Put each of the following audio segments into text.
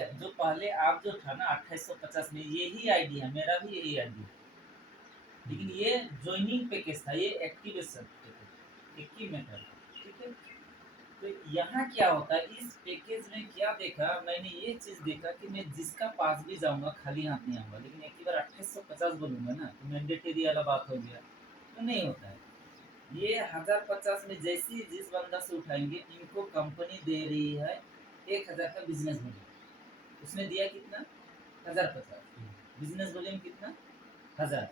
है, जो पहले आप जो था ना 2850 में, यही आईडी है, मेरा भी यही आईडी है, लेकिन ये ज्वाइनिंग पैकेज था, ये एक्टिवेशन पैकेज एक ही में था, ठीक है। तो यहाँ क्या होता है, इस पैकेज में क्या देखा मैंने, ये चीज़ देखा कि मैं जिसका पास भी जाऊँगा खाली हाथ नहीं आऊँगा, लेकिन एक ही बार 2850 बोलूँगा ना तो मैंडेटरी वाला बात हो गया, तो नहीं होता है। ये 1050 में जैसे ही जिस बंदा से उठाएंगे, इनको कंपनी दे रही है 1000 का बिजनेस वॉल्यूम, उसने दिया कितना 1050, बिजनेस वॉल्यूम कितना 1000,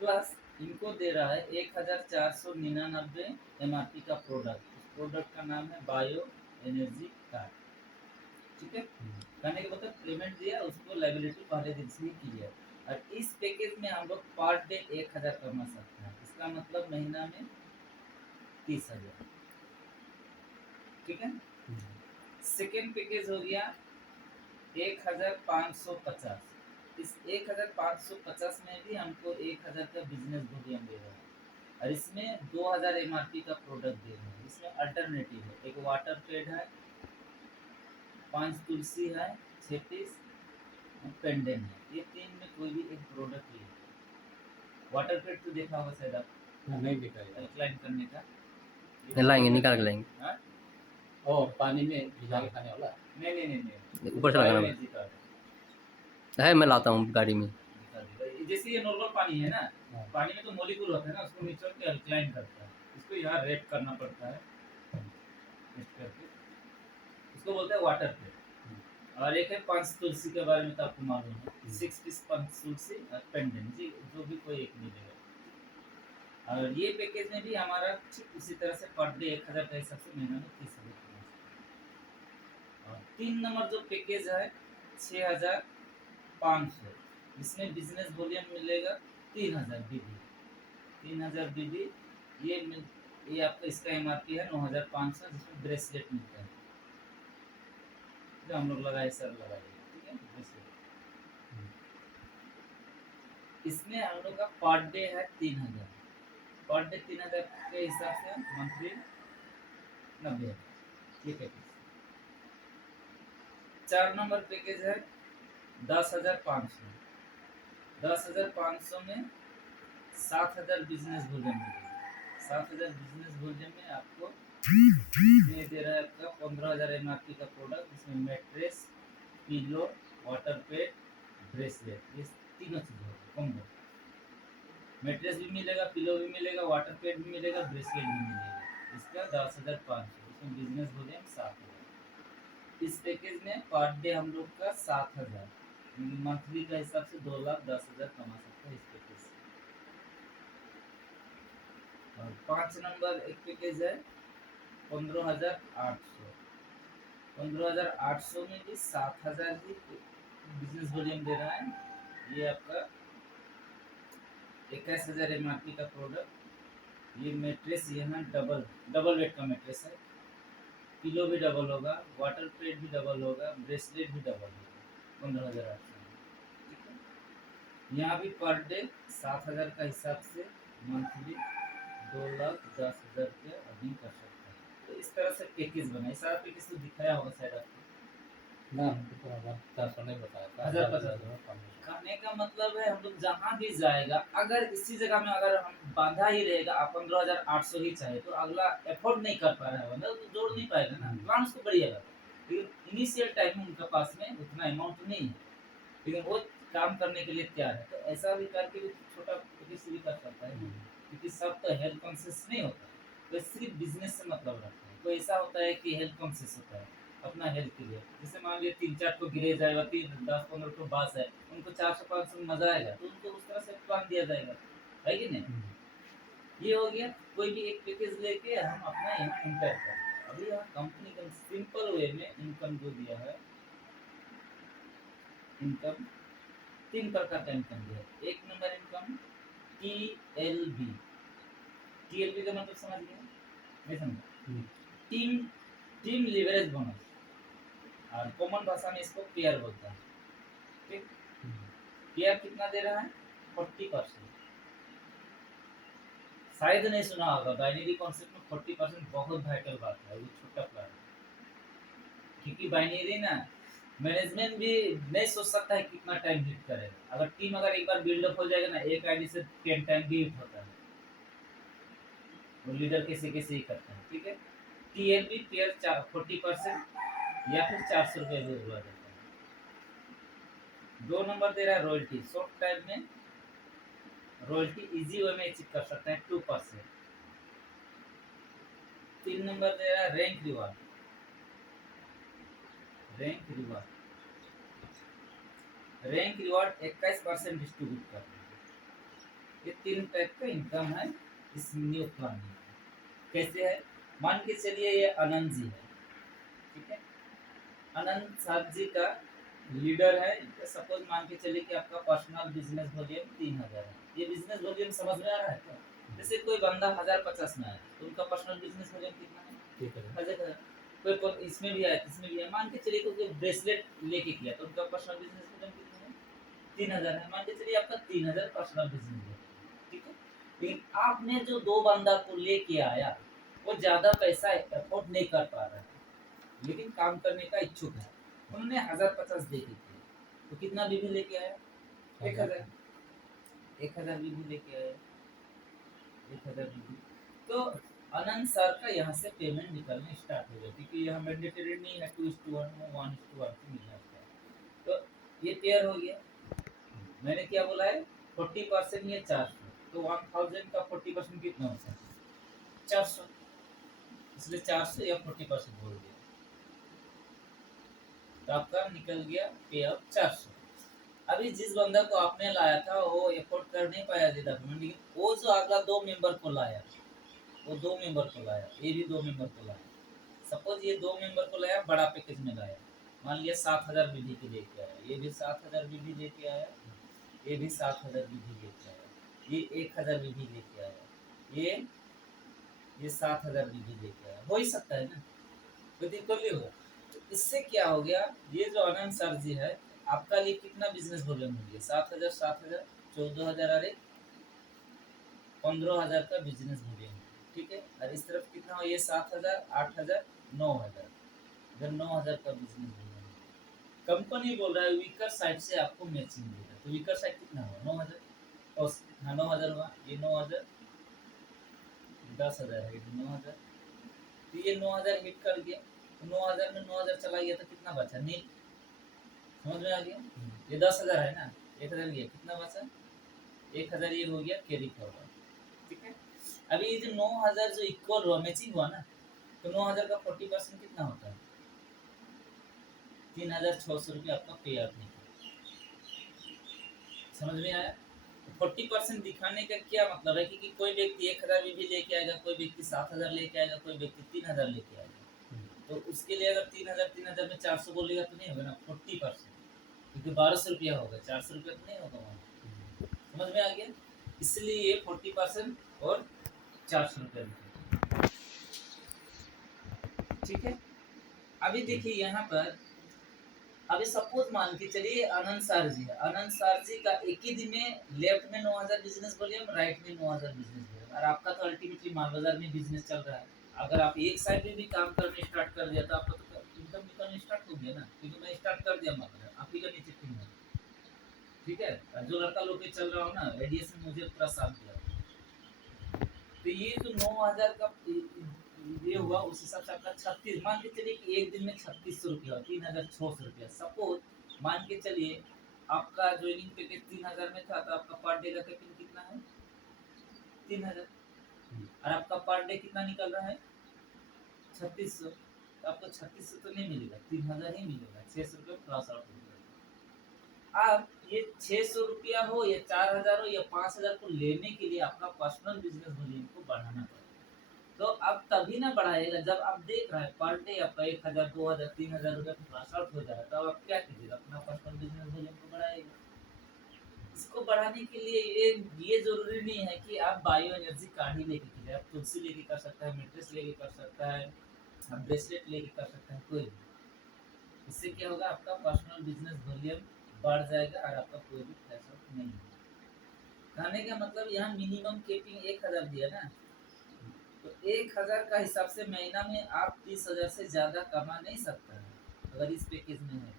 प्लस इनको दे रहा है 1499 एमआरपी का प्रोडक्ट, उस प्रोडक्ट का नाम है बायो एनर्जी कार्ड, ठीक है। कहने के मतलब पेमेंट दिया, उसको लाइबिलिटी पहले दिन से ही क्लियर, और इस पैकेज में हम लोग पर डे 1000 कमा सकते हैं, इसका मतलब महीना में 30,000, ठीक है। सेकेंड पैकेज हो गया 1550, इस 1550 में भी हमको 1000 का बिजनेस वॉल्यूम दे रहा है, और इसमें 2000 एमआरपी का प्रोडक्ट दे रहे हैं। इसमें अल्टरनेटिव है, एक वाटर पेड है, 5 तुलसी है, 6 पीस पेंडेंट है, ये तीन में कोई भी एक प्रोडक्ट ले। वाटर पेड तो देखा होगा शायद आप, नहीं दिखा है, अल्कलाइन करने का, लाएंगे, निकाल के लाएंगे। हाँ? ओ पानी में भिजा के खाने वाला नहीं नहीं नहीं नहीं, ऊपर से लगाना बायोएनर्जी कार्ड है, मैं लाता हूँ गाड़ी में। जैसे ये नॉर्मल पानी है ना, हाँ। पानी में तो मॉलिक्यूल होता है ना, उसको निचोड़ के अल्कलाइन करता है, इसको यहाँ रेप करना पड़ता है, मिक्स करके, उसको बोलते हैं वाटर पे। और एक है 5 तुलसी के बारे में तो आपको मालूम है, 6 पीस 5 तुलसी और पेंडेंट, जी जो भी कोई एक मिलेगा। और ये पैकेज में भी हमारा ठीक उसी तरह से पर डे 1000 के हिसाब से महीना में 30,000 कमा सकते हैं। और 3 नंबर जो पैकेज है 6500, इसमें बिजनेस वॉल्यूम मिलेगा 3000 बीबी, 3000 बीबी, ये आपका इसका एमआरपी है 9500, जिसमें ब्रेसलेट मिलता है, जो हम लोग लगाए सर लगाए, ठीक है, ब्रेसलेट। इसमें हम लोग का पर डे है 3000, पर डे 3000 के हिसाब से मंथली 90, ये पैकेज। 4 नंबर पैकेज है 10,500, 10,500 में 7,000 बिजनेस वॉल्यूम मिलेगा, 7,000 बिजनेस वॉल्यूम में आपको ये दे रहा है आपका 15,000 एमआरपी का प्रोडक्ट, इसमें mattress, pillow, water pad, bracelet, ये तीनों चीज़ होगी कॉम्बो। मैट्रेस भी मिलेगा, पिलो भी मिलेगा, वाटर पैड भी मिलेगा, ब्रेसलेट भी मिलेगा, इसका 10,500, इसमें बिजनेस वॉल्यूम 7,000। इस पैकेज में पर डे हम लोग का 7,000, मंथली का हिसाब से 2,10,000 कमा सकते हैं इस पैकेज से। और 5 नंबर एक पैकेज है 15,800, 15,800 में भी 7,000 ही बिजनेस वॉल्यूम दे रहा है, ये आपका 21,000 एमआरपी का प्रोडक्ट। ये मैट्रेस यहाँ डबल वेट का मैट्रेस है, पिलो भी डबल होगा, वाटर पैड भी डबल होगा, ब्रेसलेट भी डबल होगा, 15,800 में, ठीक है। यहाँ भी पर डे 7,000 का हिसाब से मंथली 2,10,000 के अधीन कर सकते हैं। तो इस तरह से पैकेज बना, ये सारा पैकेज तो दिखाया होगा शायद आपको ना, हमको तो 400 नहीं बताया, 1050। कहने का मतलब है हम लोग जहाँ भी जाएगा, अगर इसी जगह में अगर हम बांधा ही रहेगा, आप 15,800 ही चाहे तो अगला एफोर्ड नहीं कर पा रहा है, मतलब तो जोड़ नहीं पाएगा ना, प्लान उसको बढ़िएगा, लेकिन इनिशियल टाइम में उनके पास में उतना अमाउंट नहीं है, लेकिन वो काम करने के लिए तैयार है, तो ऐसा भी करके भी छोटा पैकेज भी कर सकता है, क्योंकि सब तो हेल्थ कॉन्शियस नहीं होता, तो सिर्फ बिजनेस से मतलब रखता है। कोई ऐसा होता है कि हेल्थ कॉन्शियस होता है अपना हेल्थ के लिए, जैसे मान लीजिए 3-4 को गिरे जाएगा, 10-15 को बास है, उनको 400-500 में मजा आएगा, तो उनको उस तरह से प्लान दिया जाएगा, है कि नहीं। ये हो गया, कोई भी एक पैकेज लेके हम अपना यहाँ इंटर कर। अभी यहाँ कंपनी का सिंपल वे में इनकम जो दिया है, इनकम 3 प्रकार का इनकम दिया है। एक नंबर इनकम TLB, TLB का मतलब समझ गए, नहीं समझा, टीम लीवरेज बोनस, और कॉमन भाषा में इसको पेयर बोलता है, ठीक। पेयर कितना दे रहा है 40%, शायद नहीं सुना होगा, बाइनरी कॉन्सेप्ट में 40% बहुत वाइटल बात है, वो छोटा प्लान है, क्योंकि बाइनरी ना मैनेजमेंट भी नहीं सोच सकता है कितना टाइम हिट करेगा। अगर टीम अगर एक बार बिल्डअप हो जाएगा ना, एक आईडी से 10 टाइम भी हिट होता है। वो लीडर कैसे कैसे ही करता है, ठीक है। टीएलबी पेयर 40% या फिर 400 रुपये भी हुआ जाता है। 2 नंबर दे रहा है रॉयल्टी, शॉर्ट टाइम में रॉयल्टी इजी वे में अचीव कर सकते हैं 2%। 3 नंबर दे रहा है rank reward. Rank reward 21% distribute कर रहे हैं। ये 3 टाइप का इनकम है इस न्यू प्लान में। कैसे है, मान के चलिए ये आनंद जी है, ठीक है। आनंद साहब जी का लीडर है। सपोज मान के चलिए कि आपका पर्सनल बिजनेस वॉल्यूम 3000 है। ये बिजनेस वॉल्यूम समझ में आ रहा है क्या? जैसे कोई बंदा 1050 में आया तो उनका पर्सनल बिजनेस वॉल्यूम कितना है? ठीक है। 1000। कोई इसमें भी आया, इसमें भी आया। मान के चलिए कोई ब्रेसलेट लेके किया तो उनका पर्सनल बिजनेस वॉल्यूम कितना है? 3000 है। मान के चलिए आपका 3000 पर्सनल बिजनेस है, ठीक है। लेकिन आपने जो 2 बंदा को लेके आया वो ज्यादा पैसा अफोर्ड नहीं कर पा रहा है, लेकिन काम करने का इच्छुक है। उन्होंने 1050 दे दी थी, तो कितना बीबी लेके आया? 1000। 1000 बीबी लेके आया, 1000 बीबी। तो अनंत सर का यहाँ से पेमेंट निकलने स्टार्ट हो गया, क्योंकि यहाँ मैंडेटरी नहीं है 2:1 में 1:1 से मिलना है। तो ये पेयर हो गया। मैंने क्या बोला है, 40% ये 400, तो 1000 का 40% कितना होता है? 400। इसलिए 400 या 40% बोल दिया, तो आपका निकल गया पे अप 400। अभी जिस बंदा को आपने लाया था वो एफोर्ड कर नहीं पाया ज्यादा पेमेंट, लेकिन वो जो अगला 2 मेंबर को लाया, वो 2 मेंबर को लाया, ये भी 2 मेंबर को लाया। सपोज ये 2 मेंबर को लाया, बड़ा पैकेज में लाया। मान लिया 7000 बीबी के लेके आया, ये भी 7000 बीबी लेके आया, ये भी 7000 बीबी लेके आया, ये 1000 बीबी लेके आया, ये 7000 बीबी लेके आया। हो ही सकता है ना, कोई दिक्कत नहीं होगा। तो इससे क्या हो गया, ये जो आनंद सर जी है, आपका लिए कितना बिजनेस वॉल्यूम हो गया? 7000 7000 14000 और 15000 का बिजनेस वॉल्यूम, ठीक है। और इस तरफ कितना हो, ये 7000 8000 9000, इधर 9000 का बिजनेस वॉल्यूम। कंपनी बोल रहा है वीकर साइड से आपको मैचिंग देगा, तो वीकर साइड कितना हुआ? 9000। और हाँ 9000 हुआ, ये 9000 10000 है, 9000। तो ये 9000 हिट कर गया, तो 9000 में 9000 चला गया तो कितना बचा? नील। समझ में आ गया? ये 10000 है ना, 1000 गया, कितना बचा? 1000 ये हो गया कैरी फॉरवर्ड, ठीक है। अभी ये जो 9000 जो इक्वल हुआ, मैचिंग हुआ ना, तो 9000 का 40% कितना होता है? 3600 रुपये आपका पे आउट निकला। समझ में आया? 40% दिखाने का क्या मतलब है कि कोई व्यक्ति 1000 भी लेके आएगा, कोई व्यक्ति 7000 लेके आएगा, कोई व्यक्ति 3000 लेके आएगा। तो उसके लिए अगर 3000 में 400 बोलेगा तो नहीं होगा ना, 40%, क्योंकि 1200 रुपया होगा, 400 रुपया तो नहीं होगा वहाँ। समझ में आ गया? इसलिए ये 40% और 400 रुपया, ठीक है। अभी देखिए यहाँ पर, अभी सपोज मान के चलिए आनंद सर जी है। आनंद सर जी का एक ही दिन में लेफ्ट में 9000 बिजनेस वॉल्यूम, राइट में 9000 बिजनेस वॉल्यूम, और आपका तो अल्टीमेटली माल बाजार में बिजनेस चल रहा है। अगर आप एक साइड में भी काम करने स्टार्ट कर दिया तो आपका तो इनकम निकलने स्टार्ट हो गया ना, क्योंकि मैं स्टार्ट कर दिया माल बाजार, आप ही का नीचे टीम है, ठीक है। और जो लड़का लोग के चल रहा हो ना, रेडिएशन मुझे पूरा साथ दिया। तो ये जो 9000 का ये हुआ, उस हिसाब से आपका 36, मान के चलिए कि एक दिन में 3600 रुपया, 3600 रुपया। सपोज मान के चलिए आपका ज्वाइनिंग पैकेज 3000 में था, तो आपका पर डे का कैपिंग कितना है? 3000। और आपका पर डे कितना निकल रहा है? 3600। तो आपको 3600 तो नहीं मिलेगा, 3000 ही मिलेगा, 600 रुपये प्लस आउट हो जाएगा। अब ये 600 रुपया हो या 4000 हो या 5000 को लेने के लिए आपका पर्सनल बिजनेस वॉल्यूम को बढ़ाना पड़ेगा। तो अब तभी ना बढ़ाएगा जब आप देख रहे हैं पर डे आपका 1000 2000 3000 रुपये पास आउट हो जा रहा है, तब आप क्या कीजिएगा? अपना पर्सनल बिजनेस वॉल्यूम को बढ़ाएगा। इसको बढ़ाने के लिए ये जरूरी नहीं है कि आप बायो एनर्जी कार्ड ही लेके कीजिए। आप तुलसी लेके कर सकता है, मेट्रेस लेके कर सकता है, आप ब्रेसलेट लेके कर सकते हैं, कोई भी। इससे क्या होगा, आपका पर्सनल बिजनेस वॉल्यूम बढ़ जाएगा और आपका कोई भी पैसा नहीं होगा। कहने का मतलब यहाँ मिनिमम केपिंग 1000 दिया ना, तो 1000 का हिसाब से महीना में आप 30,000 से ज़्यादा कमा नहीं सकता है अगर इस पैकेज में है।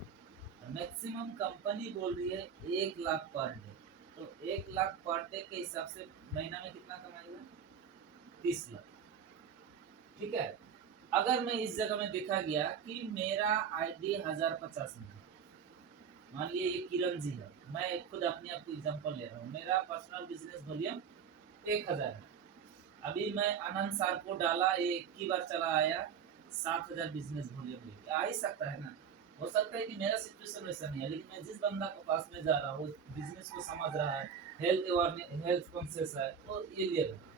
मैक्सिमम कंपनी बोल रही है 1 लाख पर डे, तो 1 लाख पर डे के हिसाब से महीना में कितना कमाएगा? 30 लाख। ठीक है, अगर मैं इस जगह में देखा गया कि मेरा आईडी 1050 में है, मान लिया ये किरण जी है, मैं खुद अपने आप को एग्जांपल ले रहा हूँ, मेरा पर्सनल बिजनेस वॉल्यूम 1000 है। अभी मैं आनंद सर को डाला, ये एक ही बार चला आया 7000 बिजनेस वॉल्यूम लेके आ ही सकता है ना। हो सकता है कि मेरा सिचुएशन वैसा नहीं है, लेकिन मैं जिस बंदा के पास में जा रहा हूँ बिजनेस को समझ रहा है, हेल्थ अवेयरनेस, हेल्थ कॉन्शियस है, तो ये ले रहा है।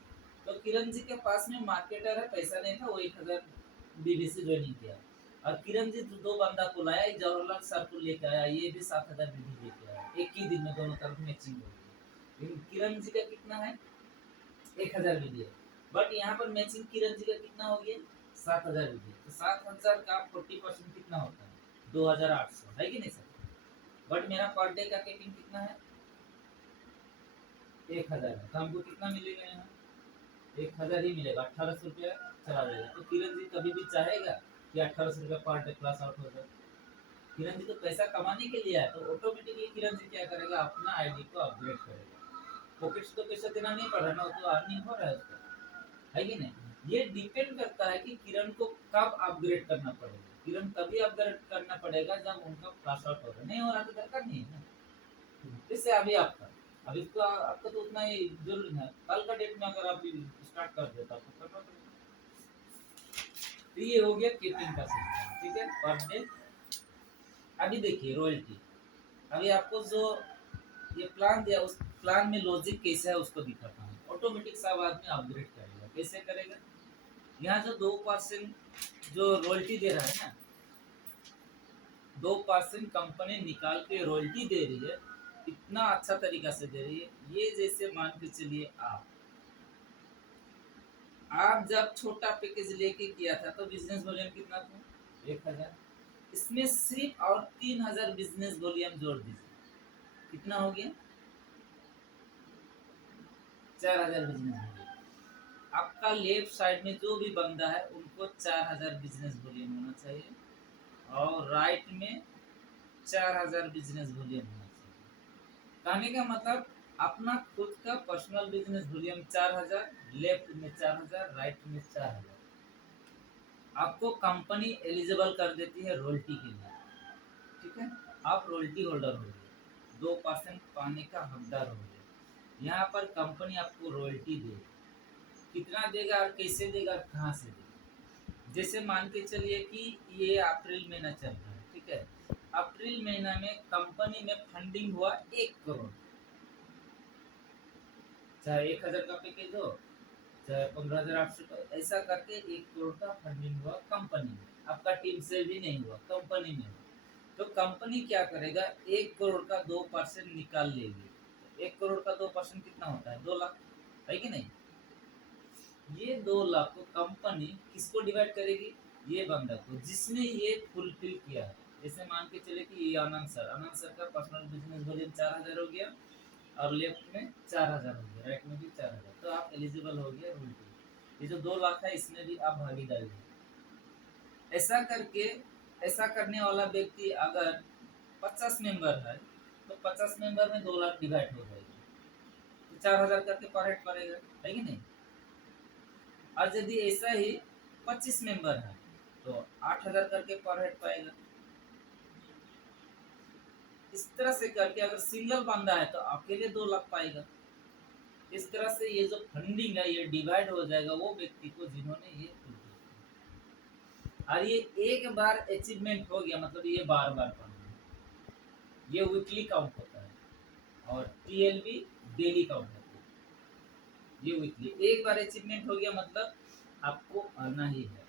तो किरण जी के पास में मार्केटर है, पैसा नहीं था, वो 1000 बीबीसी ज्वाइनिंग किया, और किरण जी दो बंदा को लाया, एक जवाहरलाल सर को लेके आया, ये भी 7000 बीबी लेके आया, एक ही दिन में दोनों तरफ मैचिंग हो गई। लेकिन किरण जी का कितना है? 1000 बीबी है, बट यहाँ पर मैचिंग किरण जी का कितना हो गया? 7000 बीबी। तो 7000 का 40% कितना होता है? 2800 है कि नहीं सर? बट मेरा पर डे का केटिंग कितना है? 1000 है, तो हमको कितना मिलेगा यहाँ? 1000 ही मिलेगा, 1800 रुपया चला जाएगा। तो किरण जी कभी भी चाहेगा कि 1800 रुपया पर डे क्लास आउट हो जाए? किरण जी तो पैसा कमाने के लिए है, तो ऑटोमेटिकली किरण जी क्या करेगा? अपना आईडी को अपग्रेड करेगा। पॉकेट्स तो पैसा देना नहीं पड़ रहा ना, वो तो अर्निंग हो रहा है उसका, है कि नहीं? ये डिपेंड करता है कि किरण को कब अपग्रेड करना पड़ेगा। किरण तभी अपग्रेड करना पड़ेगा जब उनका क्लास आउट होगा, नहीं हो रहा तो दरकार नहीं है ना। जैसे अभी तो आपका तो उतना ही जरूरी है, कल का डेट में अगर आप स्टार्ट कर देता तो करना पड़ेगा। तो ये हो गया कीपिंग का सिस्टम, ठीक है, पर डे। अभी देखिए रॉयल्टी, अभी आपको जो ये प्लान दिया, उस प्लान में लॉजिक कैसा है उसको दिखाता हूँ। ऑटोमेटिक सब आदमी अपग्रेड करेगा, कैसे करेगा? यहाँ जो 2% जो रॉयल्टी दे रहा है ना, 2% कंपनी निकाल के रॉयल्टी दे रही है, इतना अच्छा तरीका से दे रही है। ये जैसे मान के चलिए आप जब छोटा पैकेज लेके किया था तो बिजनेस वॉल्यूम कितना था? 1000। इसमें सिर्फ और 3000 बिजनेस वॉल्यूम जोड़ दीजिए, कितना हो गया? 4000 बिजनेस वॉल्यूम। आपका लेफ्ट साइड में जो भी बंदा है उनको 4000 बिजनेस वॉल्यूम होना चाहिए, और राइट में 4000 बिजनेस वॉल्यूम होना चाहिए। कहने का मतलब अपना खुद का पर्सनल बिजनेस वॉल्यूम 4000, लेफ्ट में 4000, राइट में 4000। आपको कंपनी एलिजिबल कर देती है रॉयल्टी के लिए, ठीक है, आप रॉयल्टी होल्डर हो गए, 2% पाने का हकदार हो गए। यहाँ पर कंपनी आपको रॉयल्टी देगी, कितना देगा और कैसे देगा, कहाँ से देगा? जैसे मान के चलिए कि ये अप्रैल महीना चल रहा है, ठीक है, अप्रैल महीना में कंपनी में फंडिंग हुआ 1 करोड़, चाहे 1000 का पैकेज हो, चाहे 15800 का, ऐसा करके 1 करोड़ का फंडिंग हुआ कंपनी में। आपका टीम से भी नहीं हुआ, कंपनी में हुआ। तो कंपनी क्या करेगा? 1 करोड़ का 2% निकाल लेगी। 1 करोड़ का 2% कितना होता है? 2 लाख, है कि नहीं? ये 2 लाख को कंपनी किसको डिवाइड करेगी? ये बंदा को जिसने ये फुलफिल किया है। जैसे मान के चले कि ये आनंद सर का पर्सनल बिजनेस वॉल्यूम 4000 हो गया, और लेफ्ट में 4000 हो गया, राइट में भी 4000, तो आप एलिजिबल हो गया रूल टू। ये जो 2 लाख है इसमें भी आप भागीदारी है। ऐसा करके, ऐसा करने वाला व्यक्ति अगर 50 मेंबर है तो 50 मेंबर में 2 लाख डिवाइड हो जाएगी, तो 4000 करके पर हेड पड़ेगा, है कि नहीं? और यदि ऐसा ही 25 मेंबर है तो 8000 करके पर हेड पाएगा। इस तरह से करके अगर सिंगल बंदा है तो अकेले 2 लाख पाएगा। इस तरह से ये जो फंडिंग है ये डिवाइड हो जाएगा वो व्यक्ति को जिन्होंने ये fulfill किया। और ये एक बार अचीवमेंट हो गया, मतलब ये बार बार करना है। ये वीकली काउंट होता है, और टीएलबी डेली काउंट होता है। ये वीकली एक बार अचीवमेंट हो गया, मतलब आपको आना ही है,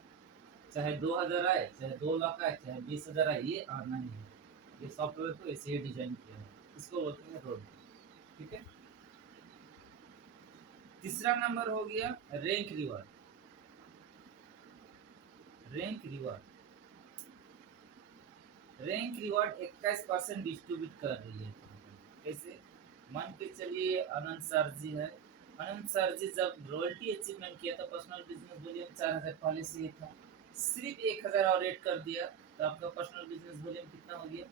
चाहे 2000 आए, चाहे 2 लाख आए, चाहे 20,000 आए, ये आना ही है। ये सॉफ्टवेयर को ऐसे ही डिजाइन किया है, इसको बोलते हैं रोड, ठीक है। तीसरा नंबर हो गया rank reward. Rank reward 21% distribute कर रही है। कैसे? मान के चलिए अनंत सर जी है, अनंत सर जी जब रॉयल्टी अचीवमेंट किया था, पर्सनल बिजनेस वॉल्यूम 4000 पहले से ही था, सिर्फ 1000 और ऐड कर दिया, तो आपका पर्सनल बिजनेस वॉल्यूम कितना हो गया?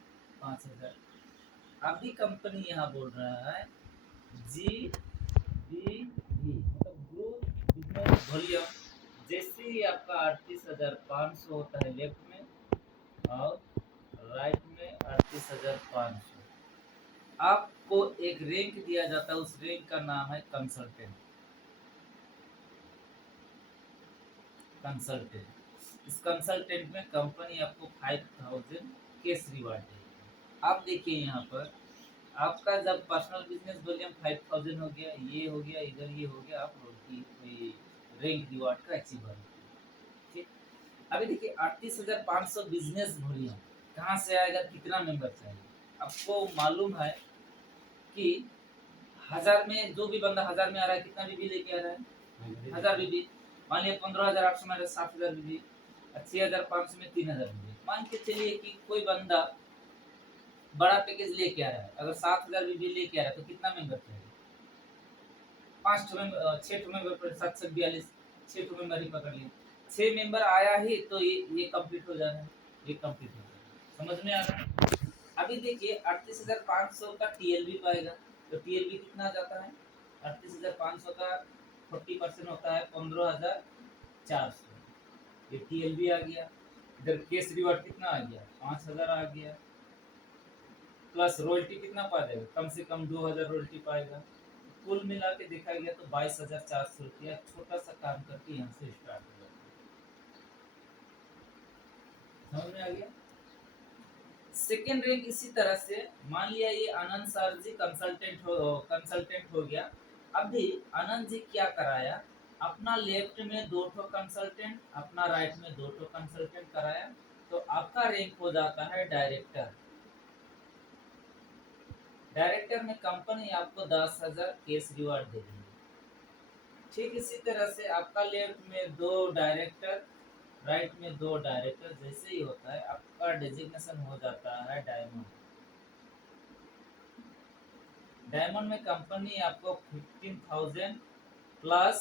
5,000। अभी कंपनी यहाँ बोल रहा है GBV मतलब ग्रोथ बिजनेस वॉल्यूम, जैसे ही आपका 38,500 होता है लेफ्ट में और राइट में 38,500, आपको एक रैंक दिया जाता है, उस रैंक का नाम है कंसल्टेंट। इस कंसल्टेंट में कंपनी आपको 5,000 केस रिवार्ड देगी। आप देखिए यहाँ पर आपका जब पर्सनल बिजनेस वॉल्यूम 5,000 हो गया, ये हो गया, इधर ये हो गया, आप रोटी रैंक रिवार्ड का अचीवर। ठीक, अभी देखिए 38,500 बिजनेस वॉल्यूम कहाँ से आएगा, कितना मेंबर चाहिए। आपको मालूम है कि 1000 में जो भी बंदा 1000 में आ रहा है, कितना बीबी लेके आ रहा है, 1000 बीबी। मान लिया 15,800 में 7,000 बीबी, 6,500 में 3,000 बीबी। मान के चलिए कि कोई बंदा बड़ा पैकेज लेके आ रहा है, अगर 7,000 बीबी लेके आ रहा है तो कितना मेंबर चाहिए, 6 मेंबर पर 742, 6 मेंबर ही पकड़ लिए। 6 मेंबर आया ही तो ये कंप्लीट हो जा रहा है, ये कंप्लीट हो जा रहा है। समझ में आ रहा है। अभी देखिए 38,500 का टीएलबी पाएगा, तो टीएलबी कितना जाता है, 38,500 का 40% होता है 15,400। ये टीएलबी आ गया। इधर केस रिवार्ड कितना आ गया, 5,000 आ गया, प्लस रॉयल्टी कितना पा जाएगा, कम से कम 2,000 रॉयल्टी पाएगा। कुल मिला के देखा गया तो 22,400 रुपया छोटा सा काम करके यहाँ से स्टार्ट हो जाता है। समझ में आ गया। सेकेंड रैंक इसी तरह से, मान लिया ये आनंद सर जी कंसल्टेंट हो गया। अभी आनंद जी क्या कराया, अपना लेफ्ट में 2 ठो कंसल्टेंट, अपना राइट में 2 ठो कंसल्टेंट कराया, तो आपका रैंक हो जाता है डायरेक्टर। डायरेक्टर में कंपनी आपको 10,000 केस रिवार्ड दे देगी। ठीक इसी तरह से आपका लेफ्ट में 2 डायरेक्टर, राइट में 2 डायरेक्टर, जैसे ही होता है आपका डेजिग्नेशन हो जाता है डायमंड। डायमंड में कंपनी आपको 15,000 प्लस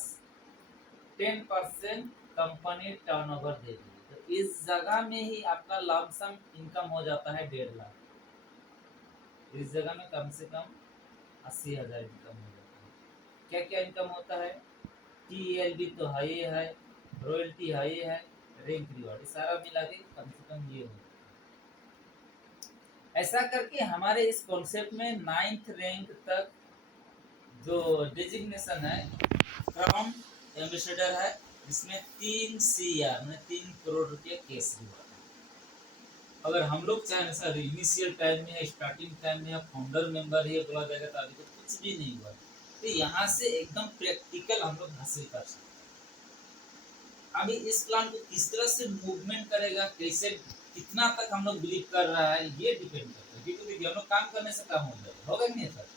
10% कंपनी टर्नओवर देगी। तो इस जगह में ही आपका लमसम इनकम हो जाता है 1.5 लाख। इस जगह में कम से कम 80,000 इनकम हो जाता है। क्या क्या इनकम होता है, टीएलबी तो हाई है, रॉयल्टी हाई है, रैंक रिवार्ड, सारा मिला के कम से कम ये होता है। ऐसा करके हमारे इस कॉन्सेप्ट में 9th रैंक तक जो डेजिग्नेशन है क्राउन एम्बेसडर है, जिसमें 3 CR में 3 करोड़ रुपया केस रिवार्ड। अगर हम लोग चाहें सर इनिशियल टाइम में है, स्टार्टिंग टाइम में फाउंडर मेंबर ही बोला जाएगा तो अभी तो कुछ भी नहीं हुआ, तो यहाँ से एकदम प्रैक्टिकल हम लोग हासिल कर सकते हैं। अभी इस प्लान को किस तरह से मूवमेंट करेगा, कैसे कितना तक हम लोग बिलीव कर रहा है, ये डिपेंड करता है। क्योंकि देखिए हम लोग काम करने से काम हो जाएगा, होगा कि नहीं सर।